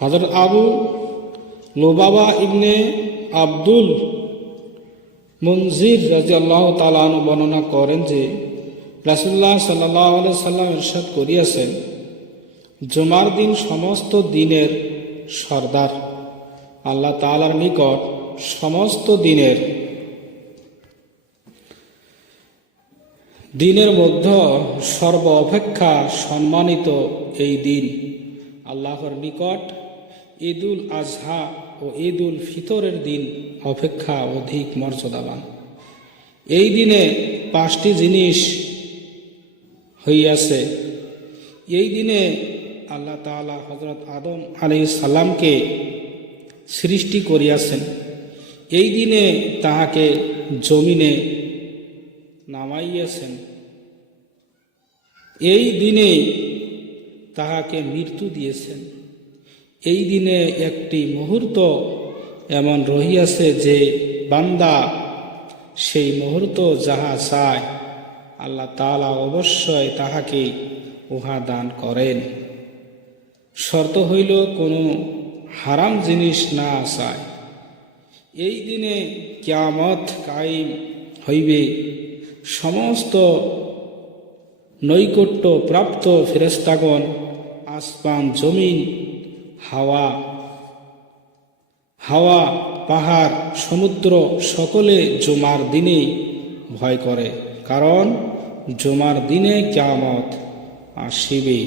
হযরত আবু লুবাবা ইবনে আব্দুল মুনজির রাদিয়াল্লাহু তাআলা আনহু বর্ণনা করেন যে রাসূলুল্লাহ সাল্লাল্লাহু আলাইহি সাল্লাম ইরশাদ করিয়াছেন, জুমার দিন সমস্ত দিনের সর্দার। আল্লাহ তাআলার নিকট সমস্ত দিনের মধ্যে সর্ব অপেক্ষা সম্মানিত এই দিন আল্লাহর নিকট ঈদুল আজহা ও ঈদুল ফিতরের দিন অপেক্ষা অধিক মর্যাদাবান। এই দিনে 5টি জিনিস হইয়াছে। এই দিনে আল্লাহ তাআলা হযরত আদম আলাইহিস সালামকে সৃষ্টি করিয়াছেন। এই দিনে তাহাকে জমিনে নামাইয়াছেন। এই দিনে তাহাকে মৃত্যু দিয়েছেন। এই দিনে একটি মুহূর্ত এমন রহিয়াছে যে বান্দা সেই মুহূর্ত যাহা চায় আল্লাহ তাআলা অবশ্যই তাহাকে উহা দান করেন। শর্ত হইল কোনো হারাম জিনিস না চায়। এই দিনে কিয়ামত কায়েম হইবে। সমস্ত নৈকট্য প্রাপ্ত ফেরেশতাগণ, আসমান জমিন, হাওয়া পাহাড় সমুদ্র সকলে জুমার দিনে ভয় করে, কারণ জুমার দিনে কিয়ামত আসিবে।